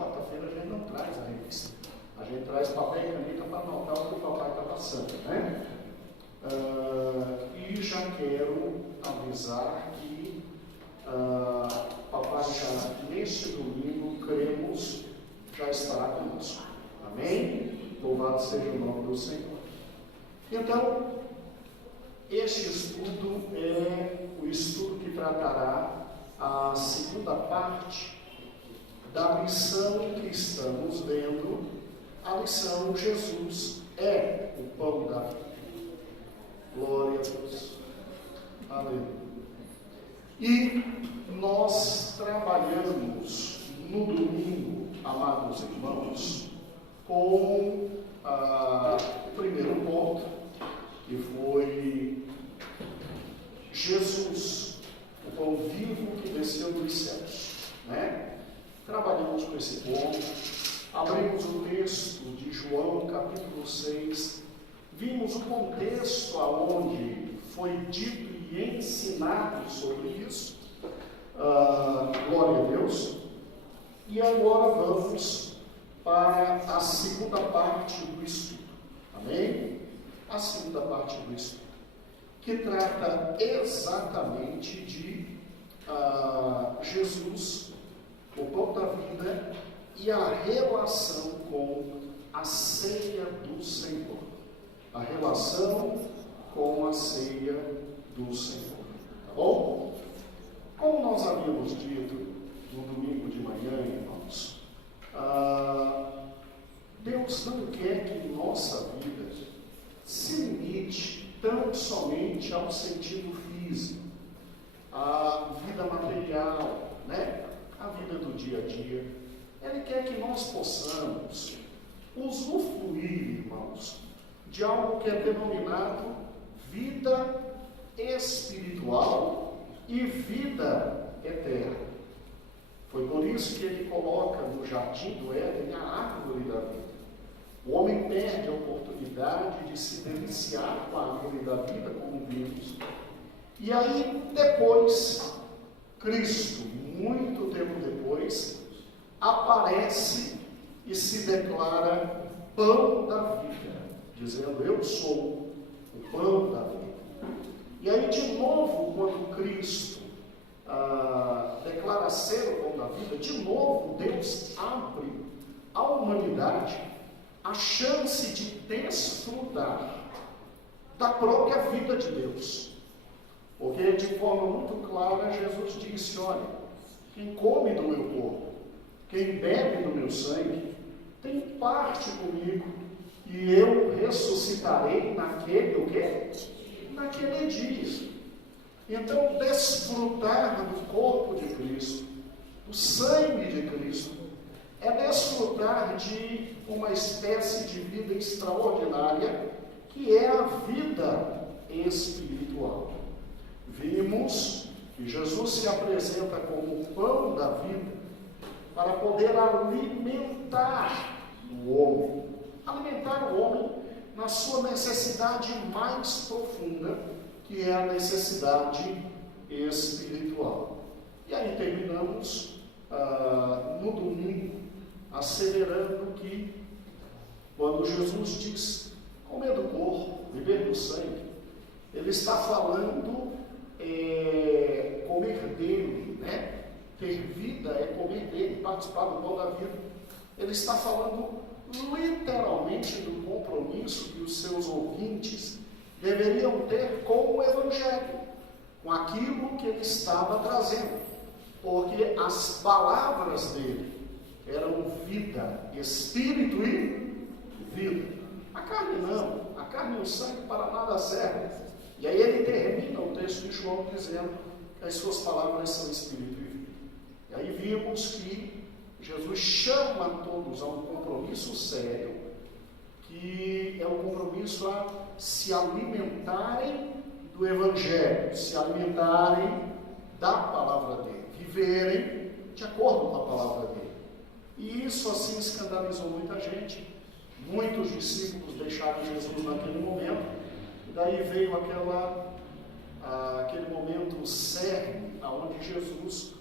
quarta-feira a gente não traz a revista. A gente traz papel e caneta para anotar o que o papai está passando, né? E já quero avisar que papai já, neste domingo, cremos, já estará conosco. Amém? Louvado seja o nome do Senhor. Então, este estudo é o estudo que tratará a segunda parte da lição que estamos vendo, a lição Jesus é o pão da vida. Glória a Deus. Aleluia. E nós trabalhamos no domingo, amados irmãos, com o primeiro ponto, que foi Jesus, o pão vivo que desceu dos céus, né? Trabalhamos com esse ponto, abrimos o texto de João, capítulo 6, vimos o contexto aonde foi dito e ensinado sobre isso, glória a Deus, e agora vamos para a segunda parte do estudo, amém? A segunda parte do estudo, que trata exatamente de Jesus, o pão da vida, e a relação com a ceia do Senhor. A relação com a ceia do Senhor. Tá bom? Como nós havíamos dito no domingo de manhã, irmãos, Deus não quer que nossa vida se limite tão somente ao sentido físico, à vida material, né? A vida do dia a dia. Ele quer que nós possamos usufruir, irmãos, de algo que é denominado vida espiritual e vida eterna. Foi por isso que ele coloca no jardim do Éden a árvore da vida. O homem perde a oportunidade de se deliciar com a árvore da vida, como vimos. E aí, depois, Cristo, muito tempo depois, aparece e se declara pão da vida, dizendo: eu sou o pão da vida. E aí, de novo, quando Cristo declara ser o pão da vida, de novo Deus abre à humanidade a chance de desfrutar da própria vida de Deus. Porque de forma muito clara Jesus disse: olha, quem come do meu corpo, quem bebe do meu sangue, tem parte comigo, e eu ressuscitarei naquele o quê? Naquele dia. Então, desfrutar do corpo de Cristo, do sangue de Cristo, é desfrutar de uma espécie de vida extraordinária, que é a vida espiritual. Vimos que Jesus se apresenta como o pão da vida para poder alimentar o homem na sua necessidade mais profunda, que é a necessidade espiritual. E aí terminamos no domingo asseverando que quando Jesus diz comer do corpo, beber do sangue, ele está falando comer dele, né? Ter vida é comer dele, participar do pão da vida. Ele está falando literalmente do compromisso que os seus ouvintes deveriam ter com o Evangelho, com aquilo que ele estava trazendo, porque as palavras dele eram vida, espírito e vida. A carne não, a carne e o sangue para nada servem. E aí ele termina o texto de João dizendo que as suas palavras são espírito e vida. E aí vimos que Jesus chama todos a um compromisso sério, que é um compromisso a se alimentarem do Evangelho, se alimentarem da palavra dele, viverem de acordo com a palavra dele. E isso assim escandalizou muita gente. Muitos discípulos deixaram Jesus naquele momento, e daí veio aquele momento cerne, onde Jesus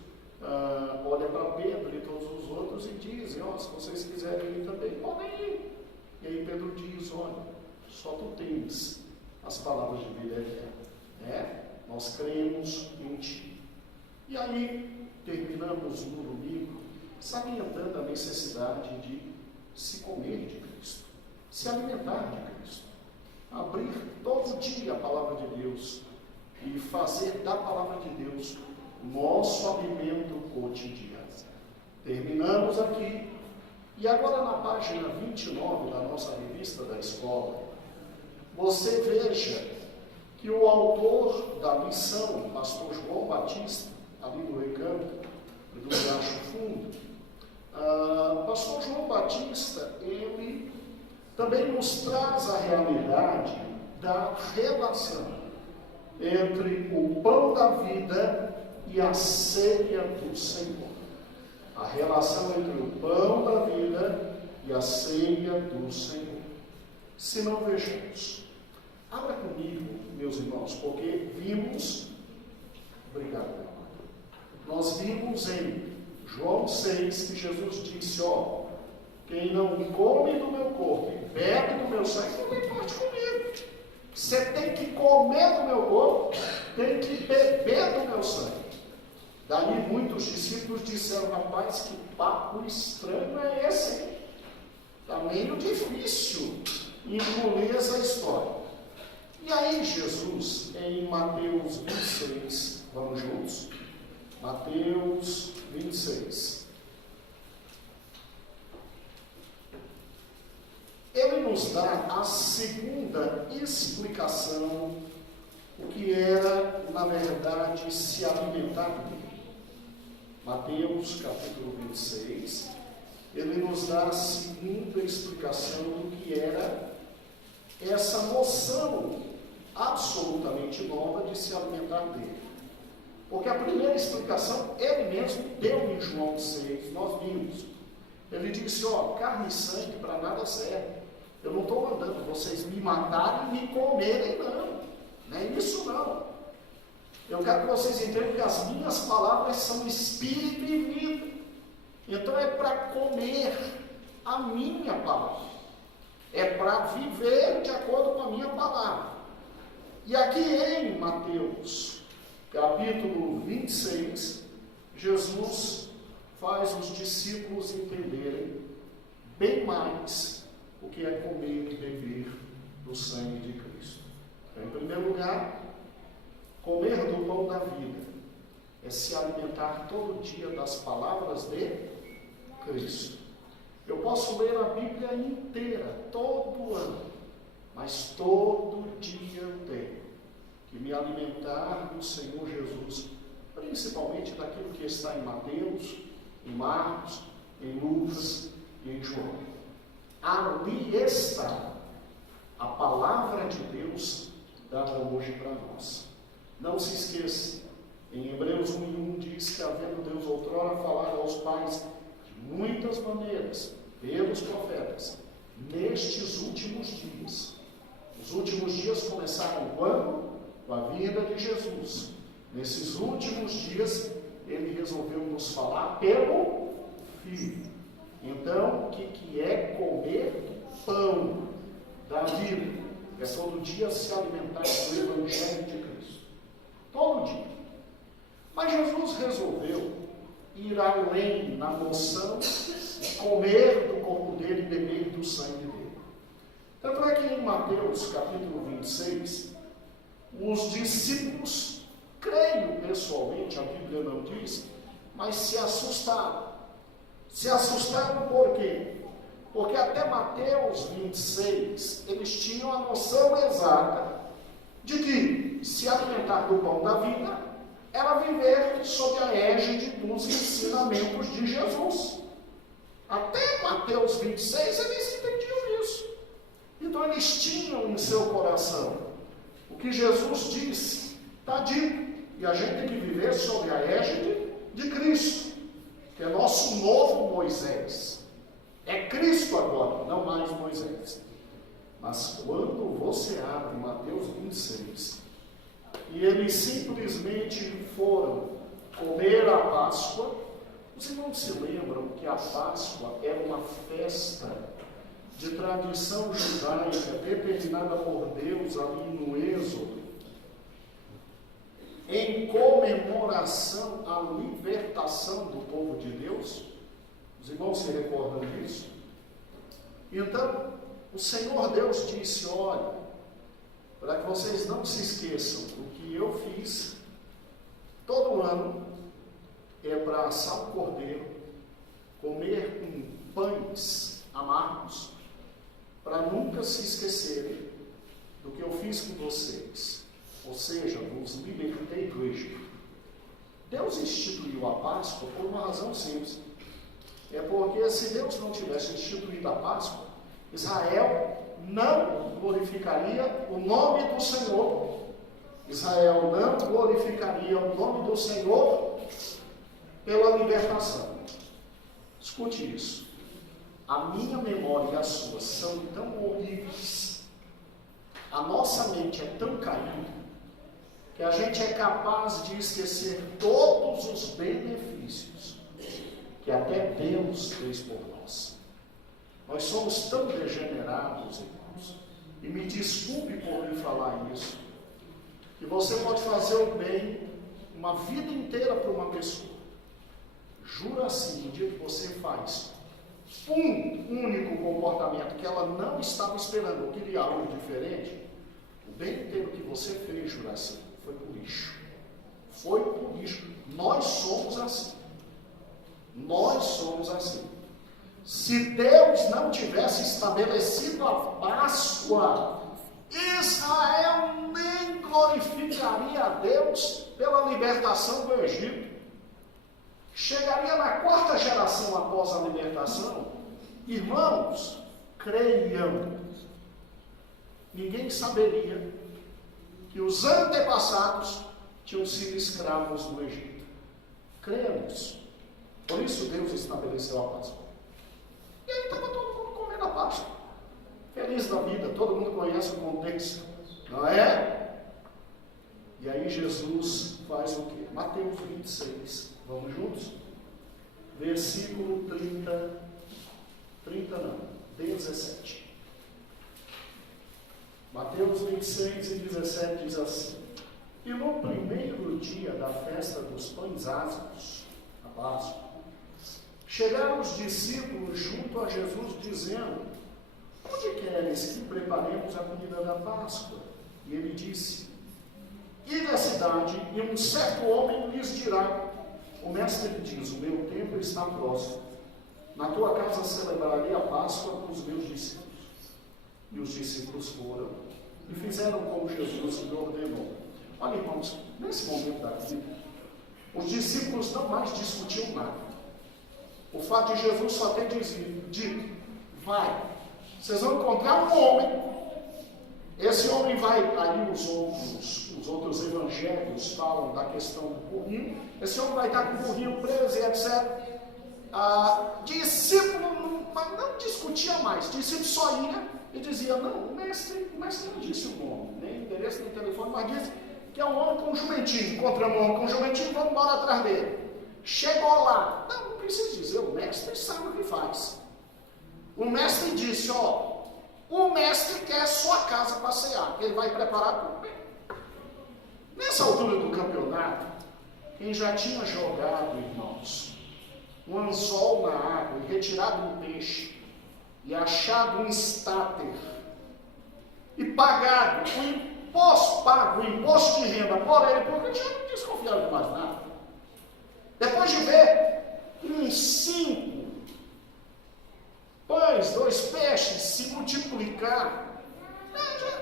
olha para Pedro e todos os outros outros e dizem, se vocês quiserem ir também, podem ir. E aí Pedro diz, olha, só tu tens as palavras de vida eterna. Nós cremos em ti. E aí, terminamos no domingo, salientando a necessidade de se comer de Cristo, se alimentar de Cristo, abrir todo dia a palavra de Deus e fazer da palavra de Deus nosso alimento cotidiano. Terminamos aqui, e agora na página 29 da nossa revista da escola, você veja que o autor da lição, pastor João Batista, ali no Recanto do Riacho Fundo, pastor João Batista, ele também nos traz a realidade da relação entre o pão da vida e a ceia do Senhor. A relação entre o pão da vida e a ceia do Senhor. Se não vejamos, abra comigo, meus irmãos, porque vimos, obrigado, meu amado, nós vimos em João 6 que Jesus disse, quem não come do meu corpo e bebe do meu sangue, não tem parte comigo. Você tem que comer do meu corpo, tem que beber do meu sangue. Daí muitos discípulos disseram, rapaz, que papo estranho é esse, hein? Está meio difícil engolir essa história. E aí Jesus, em Mateus 26, vamos juntos? Mateus 26. Ele nos dá a segunda explicação, o que era, na verdade, se alimentar dele. Mateus capítulo 26, ele nos dá a segunda explicação do que era essa noção absolutamente nova de se alimentar dele. Porque a primeira explicação ele mesmo deu em João 6, nós vimos. Ele disse, carne e sangue para nada serve. Eu não estou mandando vocês me matarem e me comerem, não. Não é isso não. Eu quero que vocês entendam que as minhas palavras são espírito e vida. Então é para comer a minha palavra. É para viver de acordo com a minha palavra. E aqui em Mateus, capítulo 26, Jesus faz os discípulos entenderem bem mais o que é comer e beber do sangue de Cristo. Então, em primeiro lugar, comer do pão da vida é se alimentar todo dia das palavras de Cristo. Eu posso ler a Bíblia inteira, todo ano, mas todo dia eu tenho que me alimentar do Senhor Jesus, principalmente daquilo que está em Mateus, em Marcos, em Lucas e em João. Ali está a palavra de Deus dada hoje para nós. Não se esqueça, em Hebreus 1:1 diz que havendo Deus outrora falado aos pais de muitas maneiras, pelos profetas, nestes últimos dias. Os últimos dias começaram quando? Com a vinda de Jesus. Nesses últimos dias, ele resolveu nos falar pelo Filho. Então, o que é comer do pão da vida? É todo dia se alimentar do Evangelho de Cristo. Todo dia. Mas Jesus resolveu ir além na noção de comer do corpo dele e beber do sangue dele. Tanto é que em Mateus capítulo 26, os discípulos, creio pessoalmente, a Bíblia não diz, mas se assustaram. Se assustaram por quê? Porque até Mateus 26, eles tinham a noção exata de que se alimentar do pão da vida era viver sob a égide dos ensinamentos de Jesus. Até Mateus 26, eles entendiam isso. Então eles tinham em seu coração o que Jesus disse, está dito, e a gente tem que viver sob a égide de Cristo, que é nosso novo Moisés. É Cristo agora, não mais Moisés. Mas quando você abre Mateus 26, e eles simplesmente foram comer a Páscoa, Os irmãos se lembram que a Páscoa era uma festa de tradição judaica determinada por Deus ali no Êxodo, em comemoração à libertação do povo de Deus? Os irmãos se recordam disso? Então, o Senhor Deus disse: olha, para que vocês não se esqueçam do que eu fiz, todo ano é para assar o cordeiro, comer com pães amargos, para nunca se esquecerem do que eu fiz com vocês, ou seja, vos libertei do Egito. Deus instituiu a Páscoa por uma razão simples. É porque se Deus não tivesse instituído a Páscoa, Israel não glorificaria o nome do Senhor. Israel não glorificaria o nome do Senhor pela libertação. Escute isso. A minha memória e a sua são tão horríveis, a nossa mente é tão caída, que a gente é capaz de esquecer todos os benefícios que até Deus fez por nós. Nós somos tão degenerados, irmãos, e me desculpe por lhe falar isso, que você pode fazer o bem uma vida inteira para uma pessoa. Jura assim, no dia que você faz um único comportamento que ela não estava esperando, ou queria algo diferente, o bem inteiro que você fez, jura assim, foi por lixo. Foi por lixo. Nós somos assim. Nós somos assim. Se Deus não tivesse estabelecido a Páscoa, Israel nem glorificaria a Deus pela libertação do Egito. Chegaria na 4ª geração após a libertação, irmãos, creiam, ninguém saberia que os antepassados tinham sido escravos no Egito. Cremos. Por isso Deus estabeleceu a Páscoa. E aí estava todo mundo comendo a Páscoa, feliz da vida, todo mundo conhece o contexto, não é? E aí Jesus faz o quê? Mateus 26, vamos juntos? Versículo 17. Mateus 26 e 17 diz assim: e no primeiro dia da festa dos pães ázimos, a Páscoa, chegaram os discípulos junto a Jesus, dizendo: onde queres que preparemos a comida da Páscoa? E ele disse: ide à cidade, e um certo homem lhes dirá: o mestre diz, o meu tempo está próximo. Na tua casa celebrarei a Páscoa com os meus discípulos. E os discípulos foram e fizeram como Jesus lhe ordenou. Olha, irmãos, nesse momento da vida, os discípulos não mais discutiam nada. O fato de Jesus só ter dito: vai, vocês vão encontrar um homem. Esse homem vai, aí os outros evangelhos falam da questão do burrinho. Esse homem vai estar com o burrinho preso e etc. Discípulo não discutia mais. Discípulo só ia e dizia: não, o mestre não disse o nome, nem endereço, nem telefone, mas disse que é um homem com um jumentinho. Encontramos um homem com um jumentinho, vamos embora atrás dele. Chegou lá, não precisa dizer, o mestre sabe o que faz. O mestre disse: ó, o mestre quer sua casa para cear, ele vai preparar tudo. Nessa altura do campeonato, quem já tinha jogado, irmãos, um anzol na água e retirado um peixe, e achado um estáter, e pagado o imposto de renda por ele, porque já não desconfiava de mais nada. Depois de ver uns 5 pães, 2 peixes se multiplicar,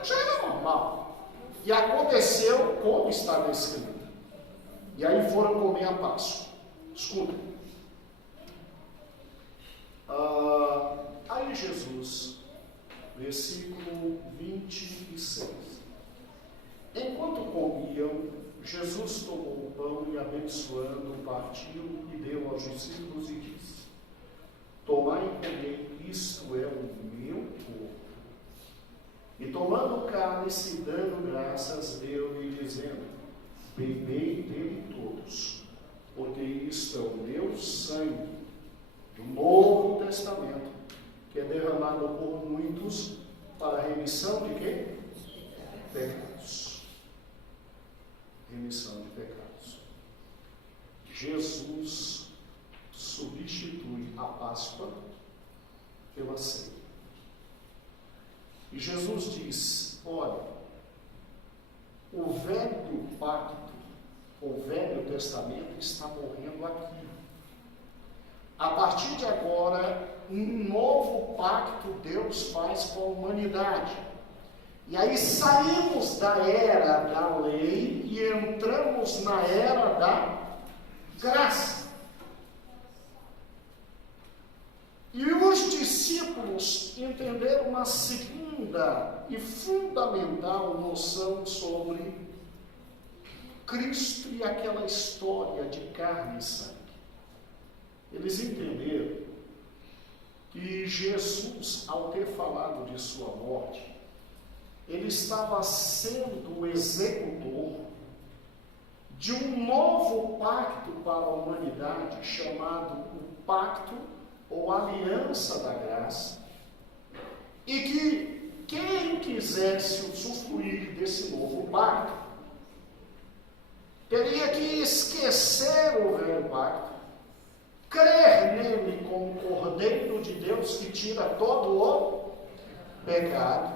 já era normal. E aconteceu como está descrito. E aí foram comer a Páscoa. Escuta. Aí Jesus, versículo 26. Enquanto comiam, Jesus tomou o pão e, abençoando, partiu e deu aos discípulos e disse: tomai e comei, isto é o meu corpo. E tomando o cálice, dando graças, deu-lhe, dizendo: bebei dele todos, porque isto é o meu sangue do Novo Testamento, que é derramado por muitos para a remissão de quê? Pecados. Remissão de pecados. Jesus substitui a Páscoa pela ceia. E Jesus diz: olha, o velho pacto, o Velho Testamento está morrendo aqui. A partir de agora, um novo pacto Deus faz com a humanidade. E aí saímos da era da lei e entramos na era da graça. E os discípulos entenderam uma segunda e fundamental noção sobre Cristo e aquela história de carne e sangue. Eles entenderam que Jesus, ao ter falado de sua morte, ele estava sendo o executor de um novo pacto para a humanidade, chamado o Pacto ou Aliança da Graça, e que quem quisesse usufruir desse novo pacto teria que esquecer o velho pacto, crer nele como Cordeiro de Deus que tira todo o pecado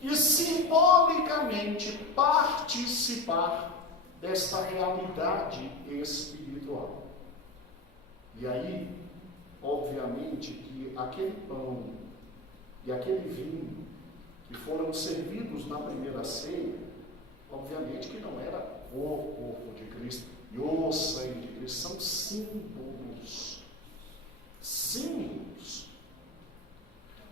e simbolicamente participar desta realidade espiritual. E aí, obviamente, que aquele pão e aquele vinho que foram servidos na primeira ceia, obviamente que não era o corpo de Cristo e o sangue de Cristo, são símbolos. Símbolos.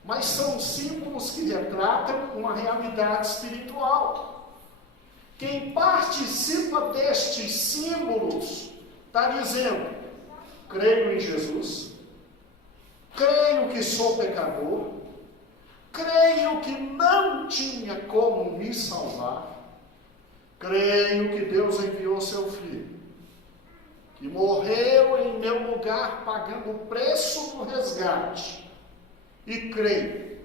Mas são símbolos que retratam uma realidade espiritual. Quem participa destes símbolos está dizendo: creio em Jesus, creio que sou pecador, creio que não tinha como me salvar, creio que Deus enviou seu Filho, que morreu em meu lugar pagando o preço do resgate, e creio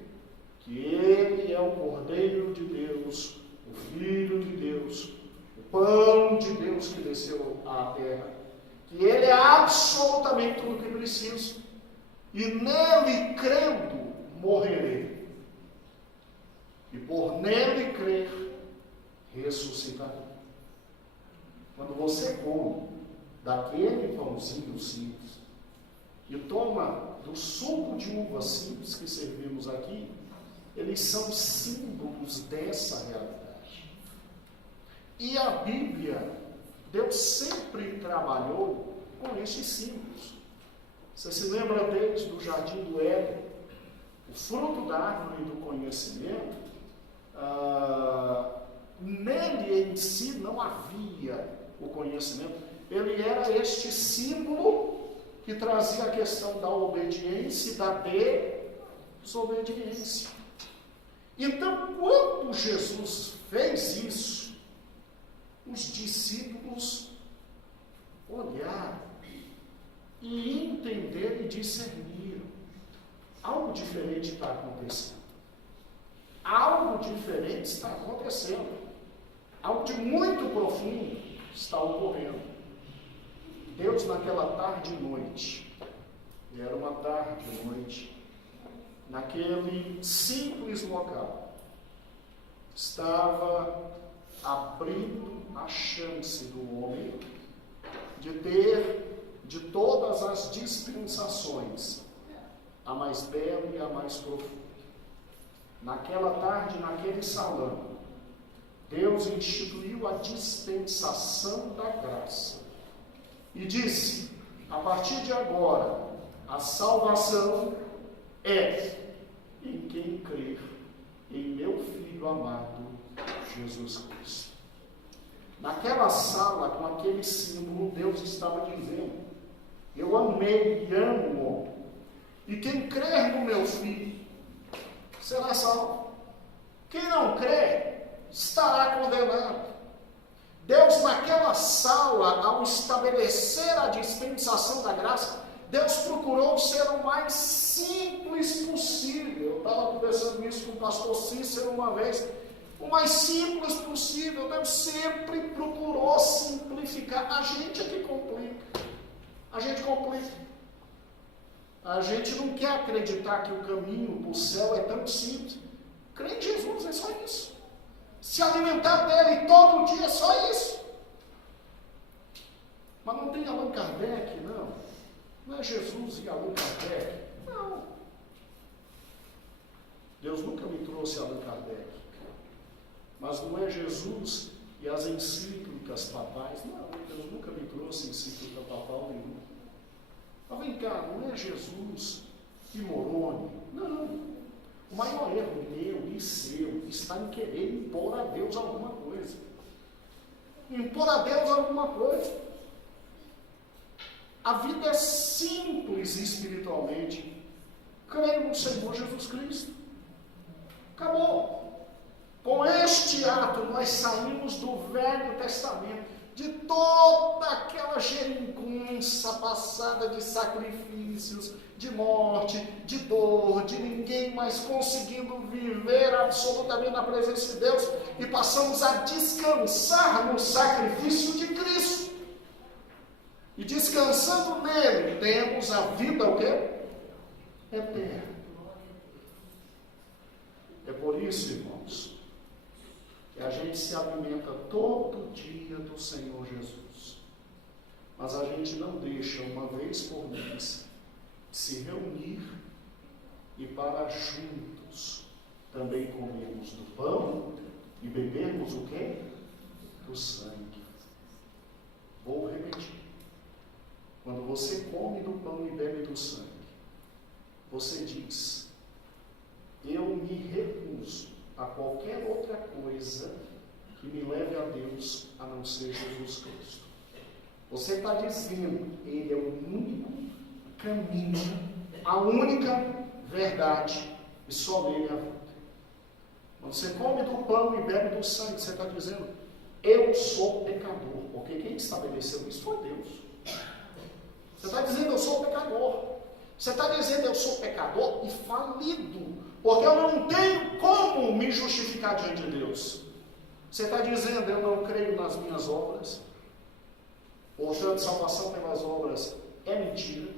que Ele é o Cordeiro de Deus, o Filho de Deus, o pão de Deus que desceu à terra, que Ele é absolutamente tudo o que preciso, e nele crendo morrerei, e por nele crer ressuscitarei. Quando você come daquele pãozinho simples e toma do suco de uva simples que servimos aqui, eles são símbolos dessa realidade. E a Bíblia, Deus sempre trabalhou com esses símbolos. Você se lembra deles do Jardim do Éden? O fruto da árvore do conhecimento, nele em si não havia o conhecimento. Ele era este símbolo que trazia a questão da obediência e da desobediência. Então, quando Jesus fez isso, os discípulos olharam e entenderam e discerniram: algo diferente está acontecendo. Algo diferente está acontecendo. Algo de muito profundo está ocorrendo. Deus, naquela tarde e noite, e era uma tarde e noite, naquele simples local, estava abrindo a chance do homem de ter de todas as dispensações a mais bela e a mais profunda. Naquela tarde, naquele salão, Deus instituiu a dispensação da graça e disse: a partir de agora, a salvação é em quem crer em meu Filho amado, Jesus Cristo. Naquela sala, com aquele símbolo, Deus estava dizendo: eu amei e amo o homem, e quem crer no meu Filho será salvo. Quem não crer estará condenado. Deus, naquela sala, ao estabelecer a dispensação da graça, Deus procurou ser o mais simples possível. Eu estava conversando isso com o pastor Cícero uma vez. O mais simples possível. Deus sempre procurou simplificar. A gente é que complica. A gente complica. A gente não quer acreditar que o caminho para o céu é tão simples. Crer em Jesus é só isso. Se alimentar dele todo dia é só isso. Mas não tem Allan Kardec, não. Não é Jesus e Allan Kardec. Não. Deus nunca me trouxe Allan Kardec. Mas não é Jesus e as encíclicas papais. Não, Deus nunca me trouxe encíclica papal nenhuma. Mas vem cá, não é Jesus e Moroni. Não. O maior erro meu e seu está em querer impor a Deus alguma coisa. Impor a Deus alguma coisa. A vida é simples espiritualmente. Creio no Senhor Jesus Cristo. Acabou. Com este ato nós saímos do Velho Testamento, de toda aquela geringonça passada de sacrifícios, de morte, de dor, de ninguém mais conseguindo viver absolutamente na presença de Deus, e passamos a descansar no sacrifício de Cristo. E descansando nele, temos a vida o quê? Eterna. É por isso, irmãos, que a gente se alimenta todo dia do Senhor Jesus. Mas a gente não deixa uma vez por mês se reunir e para juntos também comermos do pão e bebermos o quê? Do sangue. Vou repetir. Quando você come do pão e bebe do sangue, você diz: eu me recuso a qualquer outra coisa que me leve a Deus a não ser Jesus Cristo. Você está dizendo, Ele é o único caminho, a única verdade, e só nele a vida. Quando você come do pão e bebe do sangue, você está dizendo: eu sou pecador, porque quem estabeleceu isso foi Deus. Você está dizendo: eu sou pecador. Você está dizendo: eu sou pecador e falido, porque eu não tenho como me justificar diante de Deus. Você está dizendo: eu não creio nas minhas obras, portanto, salvação pelas obras é mentira.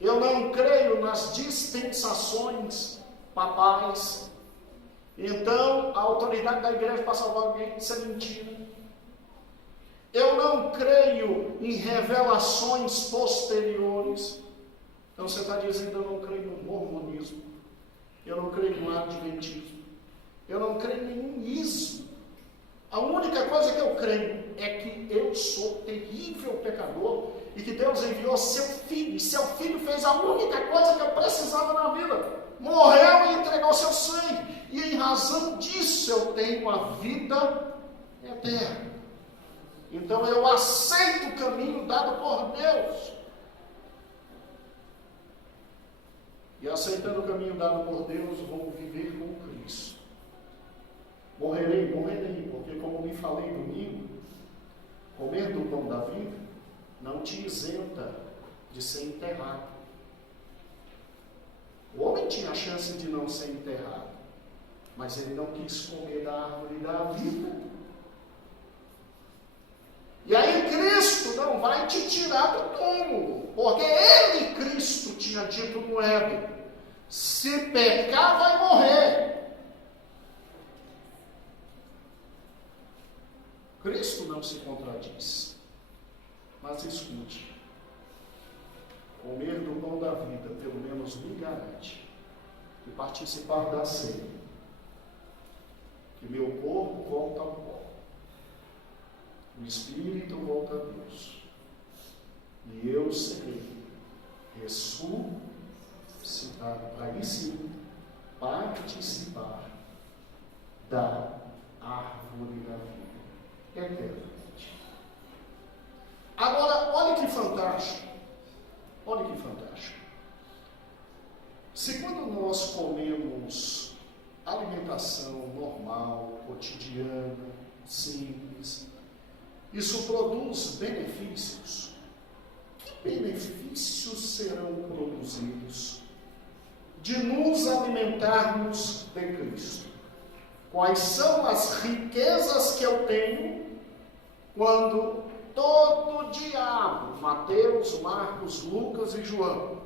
Eu não creio nas dispensações papais, então a autoridade da igreja para salvar alguém, isso é mentira. Eu não creio em revelações posteriores. Então você está dizendo: eu não creio no mormonismo, eu não creio no adventismo, eu não creio em nenhum ismo. A única coisa que eu creio é que eu sou terrível pecador e que Deus enviou seu filho, e seu filho fez a única coisa que eu precisava na vida: morreu e entregou seu sangue, e em razão disso eu tenho a vida eterna. Então eu aceito o caminho dado por Deus. E aceitando o caminho dado por Deus, vou viver com Cristo. Morrerei, porque como me falei domingo, comer do pão da vida não te isenta de ser enterrado. O homem tinha a chance de não ser enterrado, mas ele não quis comer da árvore da vida. E aí Cristo não vai te tirar do túmulo, porque Ele, Cristo, tinha dito no Éden: se pecar, vai morrer. Cristo não se contradiz. Mas escute: comer do pão da vida, pelo menos me garante que participar da ceia, que meu corpo volta ao pó, o Espírito volta a Deus, e eu serei ressuscitado, para aí sim participar da árvore da vida eternamente. Agora, olha que fantástico, olha que fantástico. Se quando nós comemos alimentação normal, cotidiana, simples, isso produz benefícios. Que benefícios serão produzidos de nos alimentarmos de Cristo? Quais são as riquezas que eu tenho quando todo o diabo, Mateus, Marcos, Lucas e João,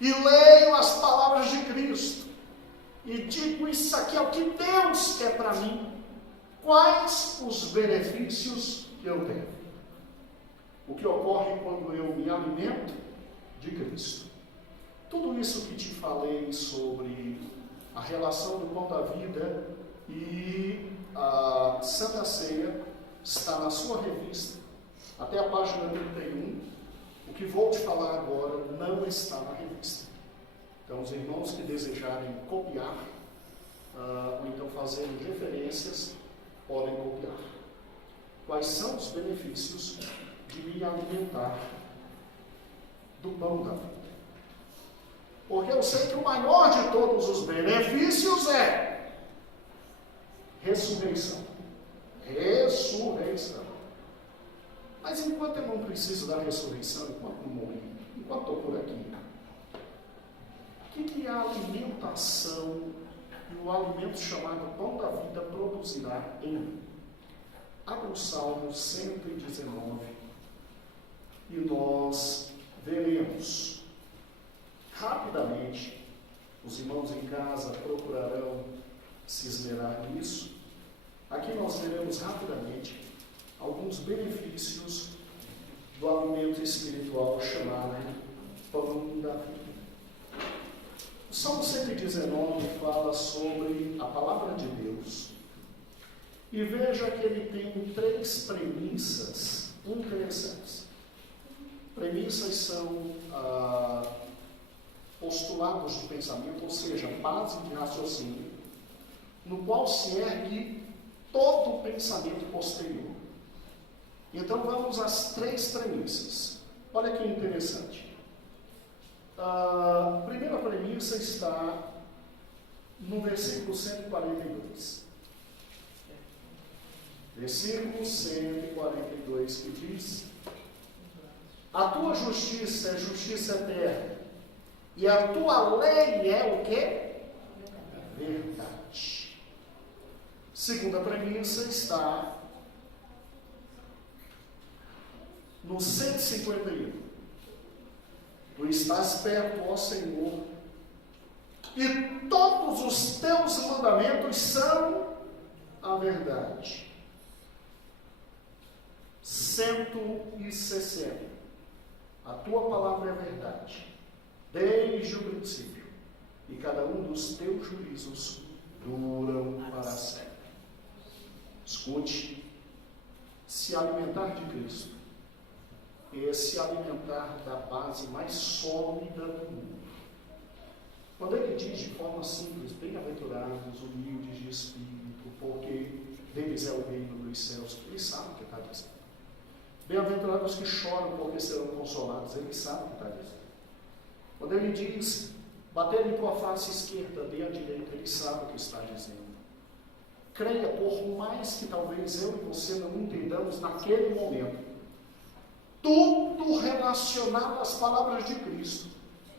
e leio as palavras de Cristo e digo: isso aqui é o que Deus quer para mim? Quais os benefícios que eu tenho? O que ocorre quando eu me alimento de Cristo? Tudo isso que te falei sobre a relação do pão da vida e a Santa Ceia está na sua revista, até a página 31. O que vou te falar agora não está na revista. Então, os irmãos que desejarem copiar, ou então fazerem referências, podem copiar. Quais são os benefícios de me alimentar do pão da vida? Porque eu sei que o maior de todos os benefícios é ressurreição. Ressurreição. Mas enquanto eu não preciso da ressurreição, enquanto não morri, enquanto estou por aqui, o que a alimentação e o alimento chamado pão da vida produzirá em mim? Abra o Salmo 119 e nós veremos rapidamente. Os irmãos em casa procurarão se esmerar nisso. Aqui nós veremos rapidamente alguns benefícios do alimento espiritual chamado pão da vida. O Salmo 119 fala sobre a palavra de Deus. E veja que ele tem 3 premissas interessantes. Premissas são postulados de pensamento, ou seja, base de raciocínio, no qual se ergue todo o pensamento posterior. Então vamos às 3 premissas. Olha que interessante. A primeira premissa está no versículo 142. Versículo 142, que diz: a tua justiça é justiça eterna, e a tua lei é o quê? Verdade. Segunda premissa está no 151. Tu estás perto, ó Senhor, e todos os teus mandamentos são a verdade. 160. A tua palavra é verdade, desde o princípio, e cada um dos teus juízos duram para sempre. Escute, se alimentar de Cristo é se alimentar da base mais sólida do mundo. Quando ele diz de forma simples: bem-aventurados, humildes de espírito, porque deles é o reino dos céus, ele sabe o que está dizendo. Bem-aventurados que choram, porque serão consolados, ele sabe o que está dizendo. Quando ele diz: bater em tua face esquerda, dê à direita, ele sabe o que está dizendo. Creia, por mais que talvez eu e você não entendamos naquele momento, tudo relacionado às palavras de Cristo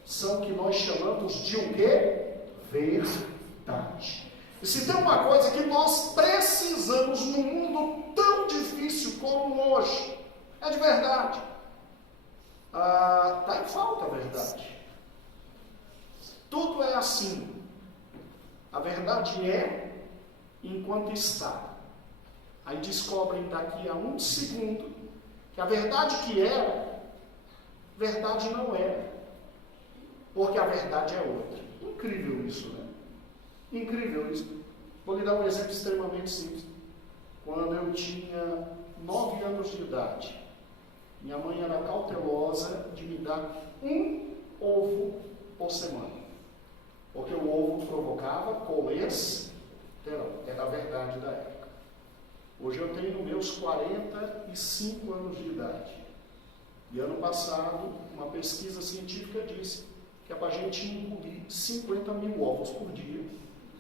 são o que nós chamamos de o quê? Verdade. E se tem uma coisa que nós precisamos num mundo tão difícil como hoje, é de verdade. Está em falta a verdade. Tudo é assim. A verdade é enquanto está. Aí descobrem daqui a um segundo que a verdade que era, verdade não era. Porque a verdade é outra. Incrível isso, né? Incrível isso. Vou lhe dar um exemplo extremamente simples. Quando eu tinha 9 anos de idade, minha mãe era cautelosa de me dar um ovo por semana. Porque o ovo provocava colesterol. Era a verdade da época. Hoje eu tenho meus 45 anos de idade. E ano passado, uma pesquisa científica disse que é para a gente engolir 50 mil ovos por dia,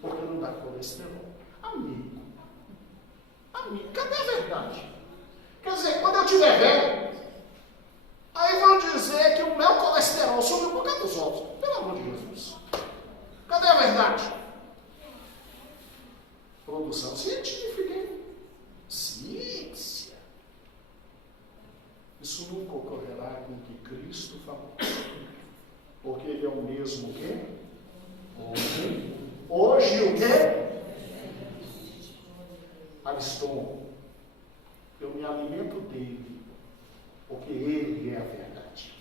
porque não dá colesterol. Amigo, cadê a verdade? Quer dizer, quando eu tiver velho, aí vão dizer que o meu colesterol subiu por causa dos ovos. Pelo amor de Jesus. Cadê a verdade? Produção científica, hein? Ciência. Isso nunca ocorrerá com o que Cristo falou. Porque Ele é o mesmo que? Hoje o quê? Ariston. Eu me alimento dele, porque Ele é a verdade.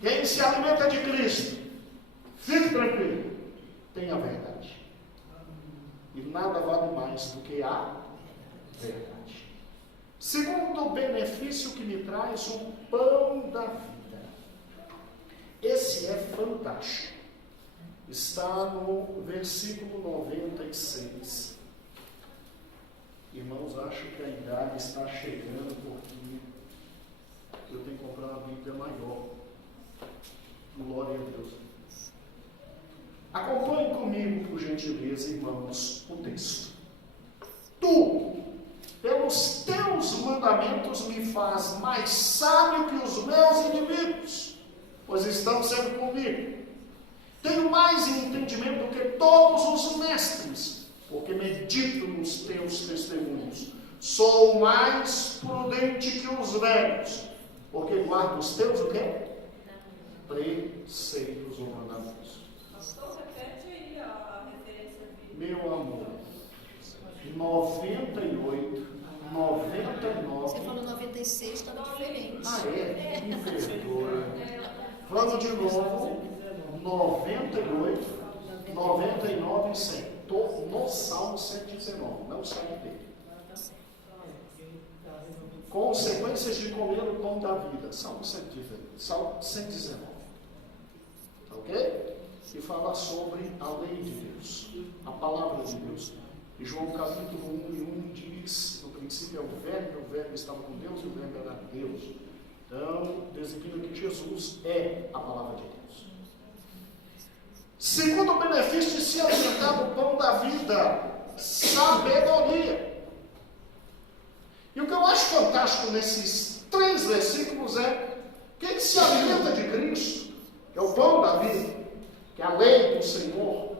Quem se alimenta de Cristo, fique tranquilo, tem a verdade. E nada vale mais do que a verdade. Segundo benefício que me traz o pão da vida. Esse é fantástico. Está no versículo 96. Irmãos, acho que a idade está chegando porque eu tenho que comprar uma Bíblia maior. Glória a Deus. Acompanhe comigo, por gentileza, irmãos, o texto. Tu, pelos teus mandamentos, me faz mais sábio que os meus inimigos, pois estão sempre comigo. Tenho mais entendimento do que todos os mestres, porque medito nos teus testemunhos. Sou mais prudente que os velhos, porque guardo os teus o quê? Preceitos ou mandamentos. Pastor, repete aí a referência bíblica. Meu amor, 98, 99. Você falou 96, estava diferente. Ah, é? Me perdoa. Vamos de novo. 98, 99 e 100. Estou no Salmo 119, não saio dele. Consequências de comer o pão da vida. Salmo 119. Salmo 119. Ok? Que fala sobre a lei de Deus, a palavra de Deus. E João capítulo 1 diz, no princípio é o verbo estava com Deus e o verbo era Deus. Então, designa que Jesus é a palavra de Deus. Segundo benefício de se alimentar do pão da vida, sabedoria. E o que eu acho fantástico nesses 3 versículos é quem se alimenta de Cristo, que é o pão da vida, que é a lei do Senhor.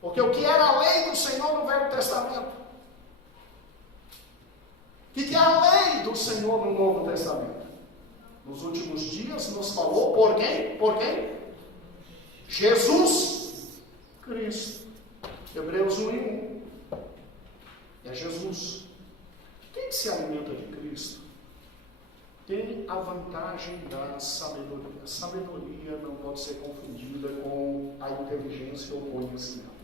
Porque o que era a lei do Senhor no Velho Testamento? O que é a lei do Senhor no Novo Testamento? Nos últimos dias nos falou por quem? Por quem? Jesus Cristo. Hebreus 1:1. É Jesus. Quem se alimenta de Cristo tem a vantagem da sabedoria. A sabedoria não pode ser confundida com a inteligência ou conhecimento.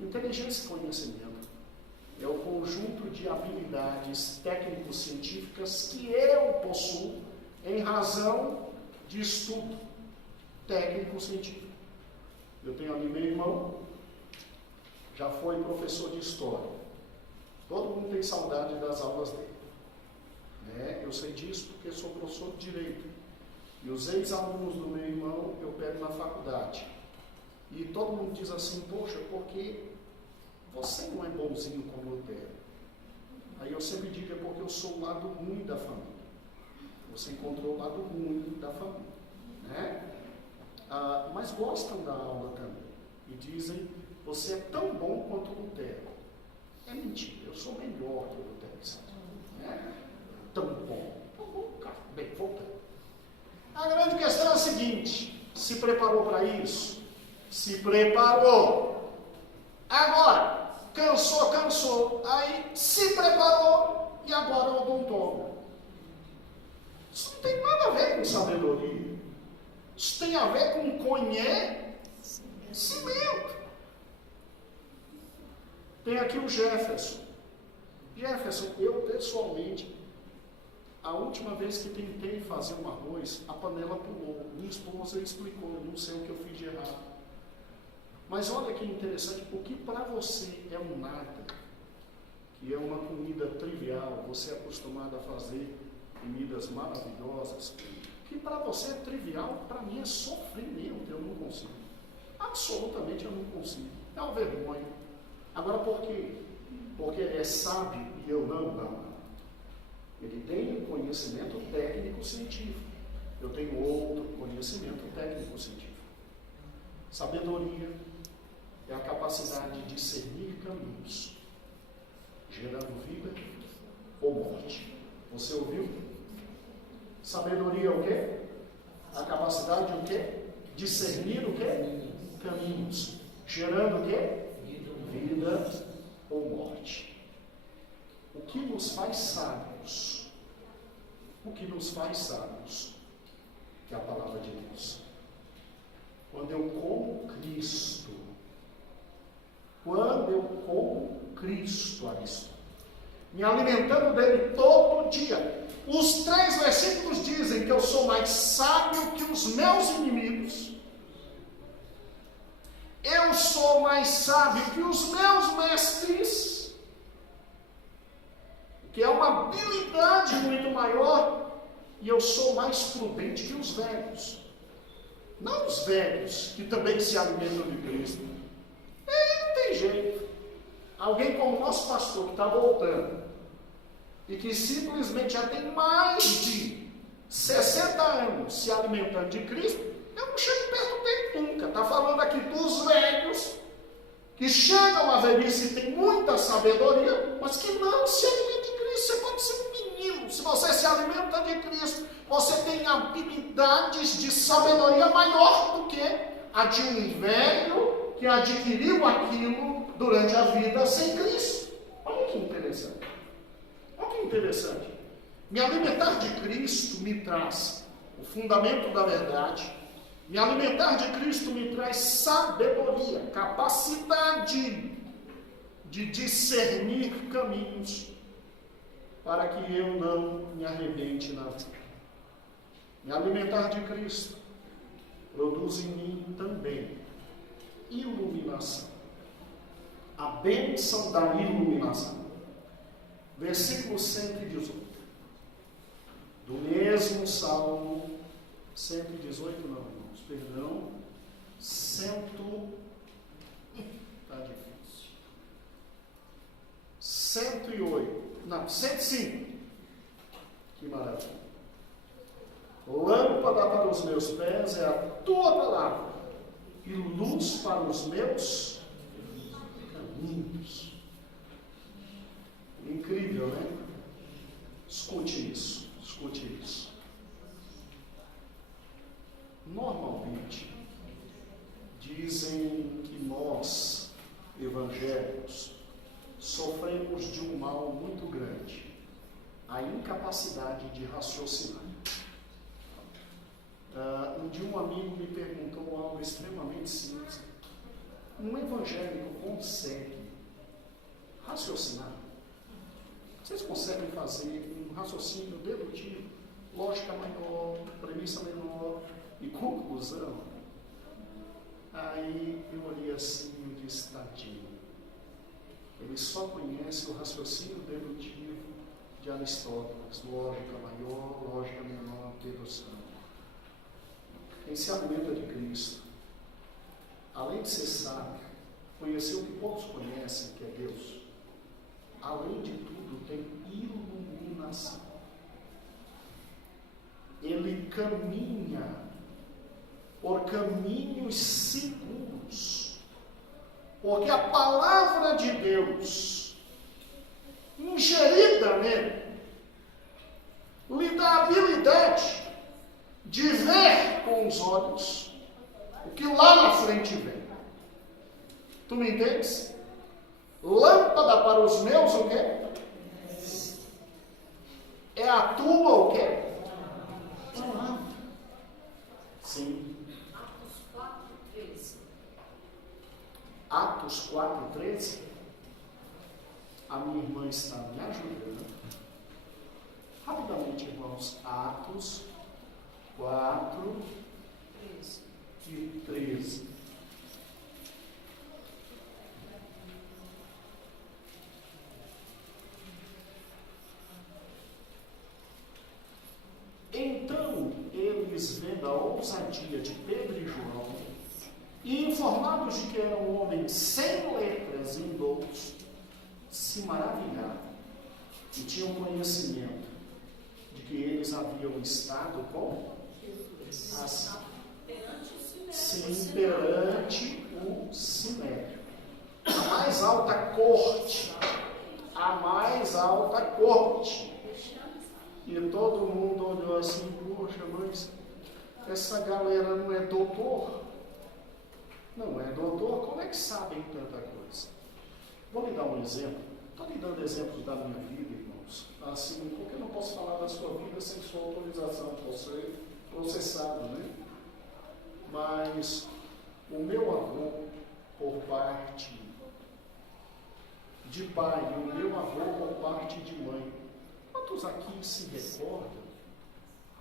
Inteligência e conhecimento é o conjunto de habilidades técnico-científicas que eu possuo em razão de estudo técnico-científico. Eu tenho ali meu irmão, já foi professor de história. Todo mundo tem saudade das aulas dele. Eu sei disso porque sou professor de direito. E os ex-alunos do meu irmão eu pego na faculdade. E todo mundo diz assim, poxa, porque você não é bonzinho como Lutero. Aí eu sempre digo, é porque eu sou o lado ruim da família. Você encontrou o lado ruim da família. Né? Mas gostam da aula também. E dizem, você é tão bom quanto Lutero. É mentira, eu sou melhor que o Lutero. Né? Tão bom. Tão bom, cara. Bem, voltando. A grande questão é a seguinte, se preparou para isso? Se preparou. Agora, cansou. Aí se preparou e agora é odontólogo. Isso não tem nada a ver com sabedoria. Isso tem a ver com conhecimento. Tem aqui o Jefferson. Jefferson, eu pessoalmente, a última vez que tentei fazer um arroz, a panela pulou. Minha esposa explicou, eu não sei o que eu fiz de errado. Mas olha que interessante, porque para você é um nada, que é uma comida trivial, você é acostumado a fazer comidas maravilhosas, que para você é trivial, para mim é sofrimento, eu não consigo. Absolutamente eu não consigo. É uma vergonha. Agora por quê? Porque é sábio e eu não. Ele tem um conhecimento técnico-científico. Eu tenho outro conhecimento técnico-científico. Sabedoria é a capacidade de discernir caminhos, gerando vida ou morte. Você ouviu? Sabedoria é o quê? A capacidade de o quê? Discernir o quê? Caminhos, gerando o quê? Vida ou morte. O que nos faz sábios? O que nos faz sábios? Que é a palavra de Deus. Quando eu como Cristo, me alimentando dele todo dia. Os 3 versículos dizem que eu sou mais sábio que os meus inimigos. Eu sou mais sábio que os meus mestres, que é uma habilidade muito maior, e eu sou mais prudente que os velhos. Não os velhos, que também se alimentam de Cristo. Não tem jeito. Alguém como o nosso pastor, que está voltando, e que simplesmente já tem mais de 60 anos se alimentando de Cristo, eu não chego perto dele nunca. Está falando aqui dos velhos, que chegam à velhice e têm muita sabedoria, mas que não se alimentam de Cristo. Você pode ser um menino, se você se alimenta de Cristo, você tem habilidades de sabedoria maior do que a de um velho que adquiriu aquilo durante a vida sem Cristo. Olha que interessante. Olha que interessante. Me alimentar de Cristo me traz o fundamento da verdade. Me alimentar de Cristo me traz sabedoria, capacidade de discernir caminhos para que eu não me arrebente na vida. Me alimentar de Cristo produz em mim também iluminação. A bênção da iluminação. Versículo 118. Do mesmo Salmo 118, não, irmãos, perdão. 105. Que maravilha. Lâmpada para os meus pés é a tua palavra e luz para os meus caminhos. Incrível, né? Escute isso. Normalmente, dizem que nós, evangélicos, sofremos de um mal muito grande, a incapacidade de raciocinar. Um dia um amigo me perguntou algo extremamente simples. Um evangélico consegue raciocinar? Vocês conseguem fazer um raciocínio dedutivo, lógica maior, premissa menor e conclusão? Aí eu olhei assim e disse, tadinho. Ele só conhece o raciocínio dedutivo de Aristóteles, lógica maior, lógica menor, dedução. Quem se alimenta de Cristo, além de ser sábio, conhecer o que poucos conhecem, que é Deus, além de tudo, tem iluminação. Ele caminha por caminhos seguros, porque a palavra de Deus, ingerida nele, lhe dá a habilidade de ver com os olhos o que lá na frente vem. Tu me entendes? Lâmpada para os meus, o quê? É a tua, o quê? Palavra. Sim. Atos 4:13. A minha irmã está me ajudando. Rapidamente, irmãos. Atos 4:13. Então, eles, vendo a ousadia de Pedro e João, e informados de que eram homens sem letras e indoutos, se maravilharam e tinham conhecimento que eles haviam estado com as sim, perante o Sinédrio. A mais alta corte. A mais alta corte. E todo mundo olhou assim, poxa, mas essa galera não é doutor? Não é doutor? Como é que sabem tanta coisa? Vou lhe dar um exemplo. Estou lhe dando exemplos da minha vida, irmãos. Assim, porque eu não posso falar da sua vida sem sua autorização, você processado, né? Mas o meu avô, por parte de pai, e o meu avô, por parte de mãe, quantos aqui se recordam?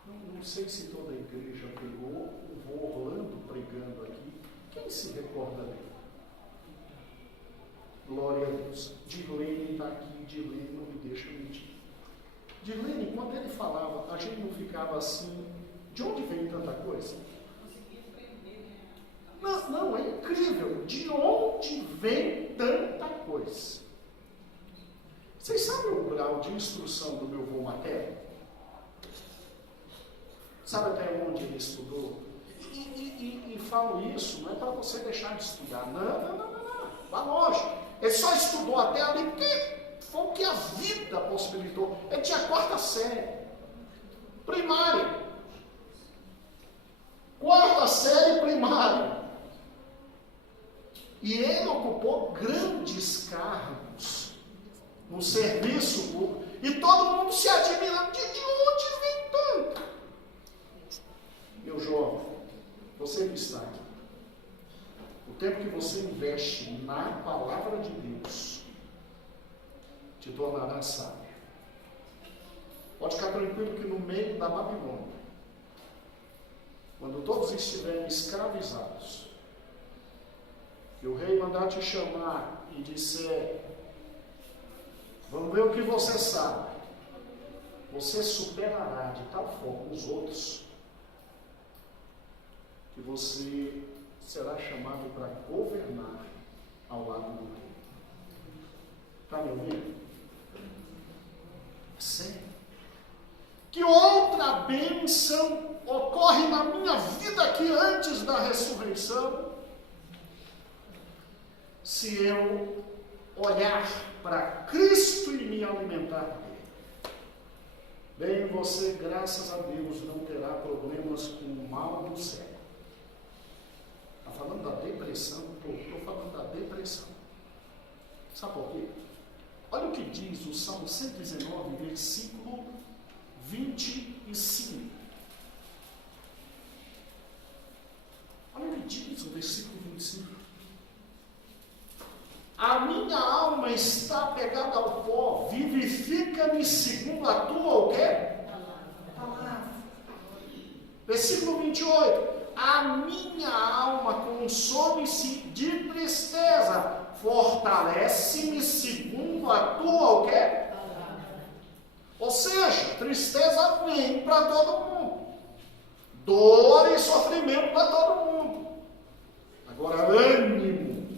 Não sei se toda a igreja pegou o vô Orlando pregando aqui. Quem se recorda dele? Glória a Deus. Dirlene está aqui, Dirlene não me deixa mentir. Dirlene, quando ele falava, a gente não ficava assim, de onde vem tanta coisa? Não, é incrível. De onde vem tanta coisa? Vocês sabem o grau de instrução do meu avô materno? Sabe até onde ele estudou? E falo isso, não é para você deixar de estudar. Não. Vá longe. Ele só estudou até ali porque foi o que a vida possibilitou. Ele tinha 4ª série. Primária. 4ª série primária. E ele ocupou grandes cargos no serviço público. E todo mundo se admirando. De onde vem tanto? Meu jovem, você que está aqui, o tempo que você investe na palavra de Deus te tornará sábio. Pode ficar tranquilo que no meio da Babilônia, quando todos estiverem escravizados, e o rei mandar te chamar e disser, vamos ver o que você sabe, você superará de tal forma os outros, que você será chamado para governar ao lado do rei. Está me ouvindo? Sério? Que outra bênção ocorre na minha vida aqui antes da ressurreição, se eu olhar para Cristo e me alimentar dele? Bem, você, graças a Deus, não terá problemas com o mal do século. Está falando da depressão? Estou falando da depressão. Sabe por quê? Olha o que diz o Salmo 119, versículo 25. Olha o que diz o versículo 25. A minha alma está pegada ao pó, vivifica-me segundo a tua o quê? Palavra. Versículo 28. A minha alma consome-se de tristeza, fortalece-me segundo a tua o quê? Ou seja, tristeza vem para todo mundo. Dor e sofrimento para todo mundo. Agora, ânimo,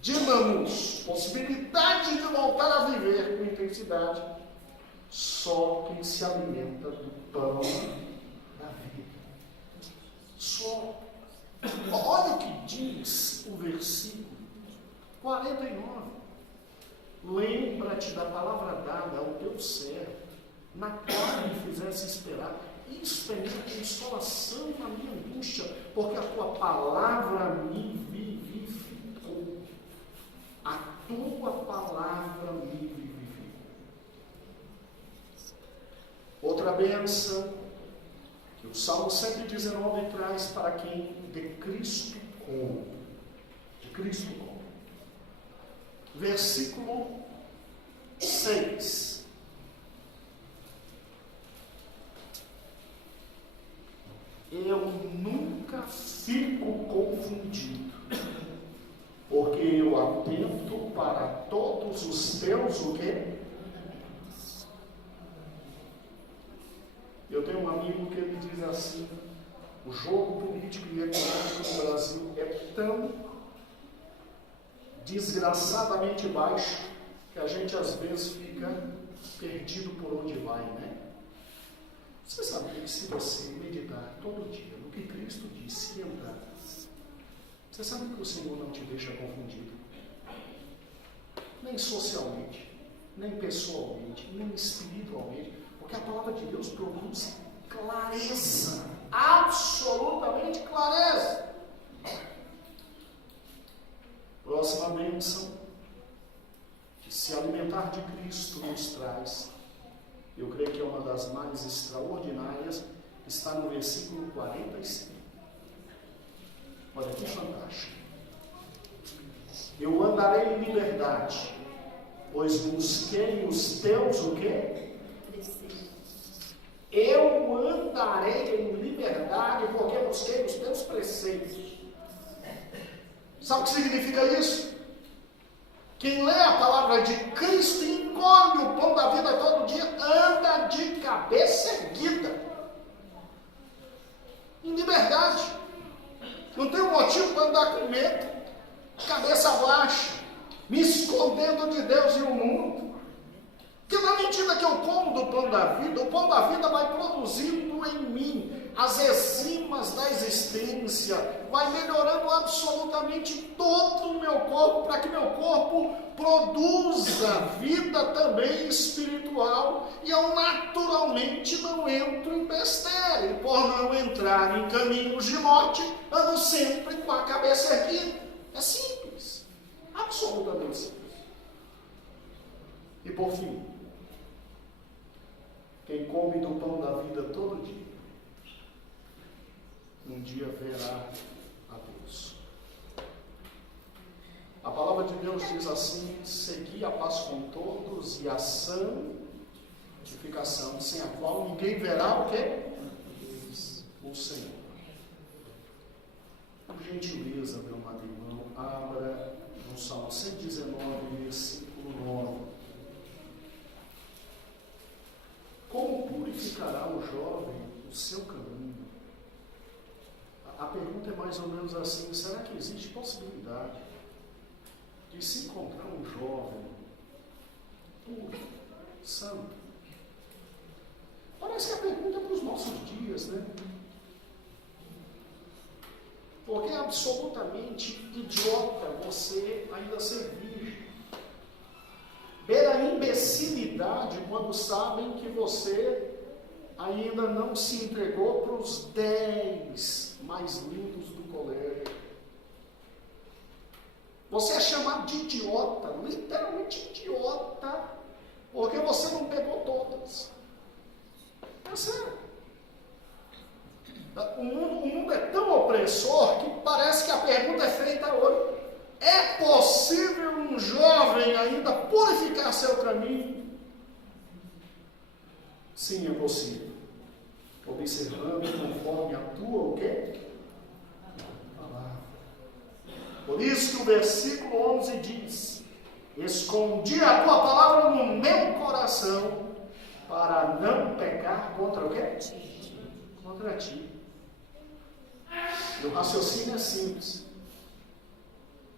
dínamos, possibilidade de voltar a viver com intensidade, só quem se alimenta do pão da vida. Só. Olha o que diz o versículo 49. Lembra-te da palavra dada ao teu servo, na qual me fizesse esperar. Experimenta a consolação na minha angústia, porque a tua palavra me vivificou. A tua palavra me vivificou. Outra bênção que o Salmo 119 traz para quem de Cristo come. De Cristo come. Versículo 6. Eu nunca fico confundido, porque eu atento para todos os teus o quê? Eu tenho um amigo que ele diz assim: o jogo político e econômico no Brasil é tão desgraçadamente baixo que a gente às vezes fica perdido por onde vai, né? Você sabe que se você meditar todo dia no que Cristo disse e andar, você sabe que o Senhor não te deixa confundido? Nem socialmente, nem pessoalmente, nem espiritualmente, porque a palavra de Deus produz clareza, absolutamente clareza. Próxima bênção, que se alimentar de Cristo nos traz, eu creio que é uma das mais extraordinárias, está no versículo 45. Olha que fantástico. Eu andarei em liberdade, pois busquei os teus o quê? Eu andarei em liberdade porque busquei os teus preceitos. Sabe o que significa isso? Quem lê a palavra de Cristo e engole o pão da vida todo dia, anda de cabeça erguida. Em liberdade. Não tem motivo para andar com medo, cabeça baixa, me escondendo de Deus e o mundo. Porque na medida que eu como do pão da vida, o pão da vida vai produzindo em mim as enzimas da existência, vai melhorando absolutamente todo o meu corpo, para que meu corpo produza vida também espiritual, e eu naturalmente não entro em besteira, e por não entrar em caminhos de morte, ando sempre com a cabeça erguida. É simples, absolutamente simples. E por fim, quem come do pão da vida todo dia, um dia verá a Deus. A palavra de Deus diz assim: segui a paz com todos e a santificação, sem a qual ninguém verá o quê? O Senhor. Por gentileza, meu amado irmão, abra no Salmo 119, versículo 9. Como purificará o jovem o seu caminho? A pergunta é mais ou menos assim: será que existe possibilidade de se encontrar um jovem puro, santo? Parece que a pergunta é para os nossos dias, né? Porque é absolutamente idiota você ainda ser virgem. Beira a imbecilidade quando sabem que você ainda não se entregou para os 10 mais lindos do colégio. Você é chamado de idiota, literalmente idiota, porque você não pegou todas. É sério. O mundo é tão opressor que parece que a pergunta é feita hoje: é possível um jovem ainda purificar seu caminho? Sim, é possível. Observando conforme a tua o quê? Palavra. Por isso que o versículo 11 diz: escondi a tua palavra no meu coração para não pecar contra o quê? Contra ti. E o raciocínio é simples.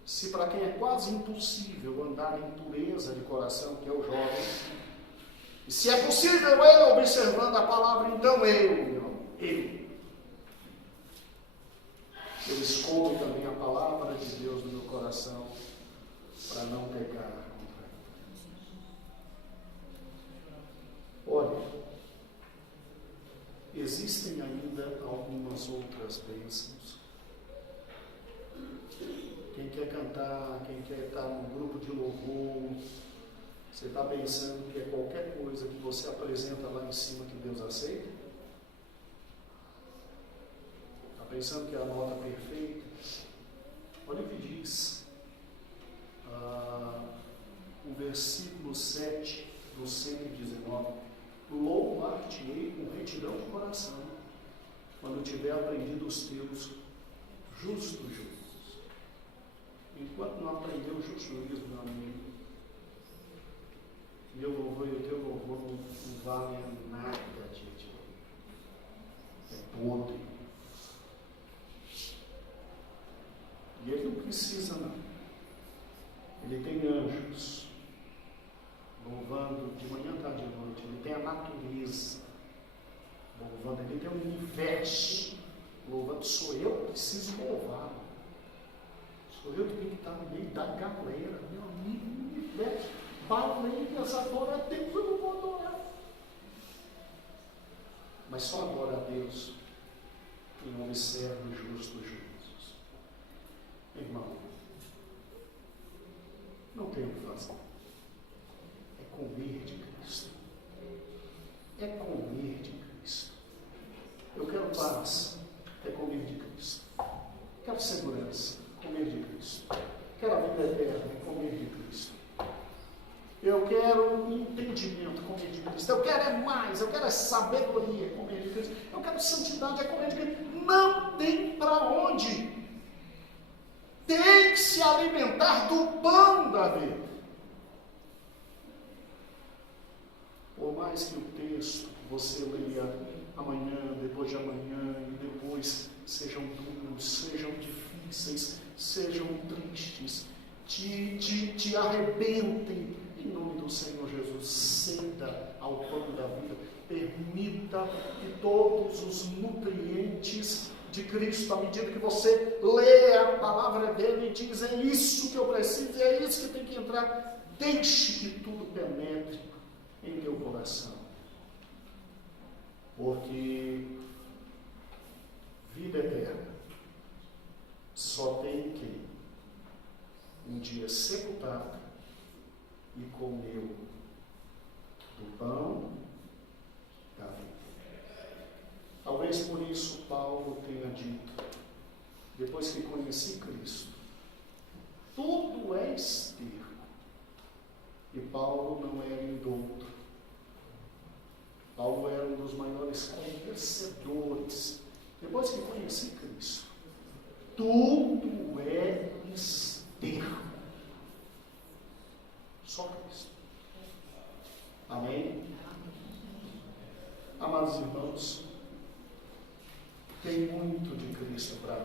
Se para quem é quase impossível andar em pureza de coração, que é o jovem, e se é possível eu observando a palavra, então eu escondo também a palavra de Deus no meu coração para não pecar contra ele. Olha, existem ainda algumas outras bênçãos. Quem quer cantar, quem quer estar num grupo de louvor, você está pensando que é qualquer coisa que você apresenta lá em cima que Deus aceita? Está pensando que é a nota perfeita? Olha o que diz o versículo 7 do 119. Louvar-te-ei com retidão de coração, quando tiver aprendido os teus justos juízos. Enquanto não aprendeu o justo juízo, meu amigo, meu louvor e o teu louvor não valem nada diante de Deus. É podre. E ele não precisa, não. Ele tem anjos louvando de manhã, tarde e noite. Ele tem a natureza louvando, ele tem um universo louvando. Sou eu que preciso louvar. Sou eu que tenho que estar no meio da galera, meu amigo, universo. Baleias, adora a Deus, eu não vou adorar. Mas só adora a Deus quem observa os justos juízos. Irmão, não tem o que fazer. É comer de Cristo. É comer de Cristo. Eu quero paz, é comer de Cristo. Quero segurança, comer de Cristo. Quero a vida eterna, é comer de Cristo. Eu quero entendimento, comer de Cristo. Eu quero é mais, eu quero é sabedoria, comer de Cristo. Eu quero santidade, é comer de Cristo. Não tem para onde. Tem que se alimentar do pão da vida. Por mais que o texto você leia amanhã, depois de amanhã e depois sejam duros, sejam difíceis, sejam tristes, te arrebentem, em nome do Senhor Jesus, ceda ao pão da vida, permita que todos os nutrientes de Cristo, à medida que você lê a palavra dele e diz, é isso que eu preciso, é isso que tem que entrar, deixe que tudo penetre em teu coração, porque vida eterna só tem quem um dia sepultado e comeu do pão da vida. Talvez por isso Paulo tenha dito, depois que conheci Cristo, tudo é esterco. E Paulo não era indouto. Paulo era um dos maiores conhecedores. Depois que conheci Cristo, tudo é esterco. Só Cristo. Amém? Amados irmãos, tem muito de Cristo para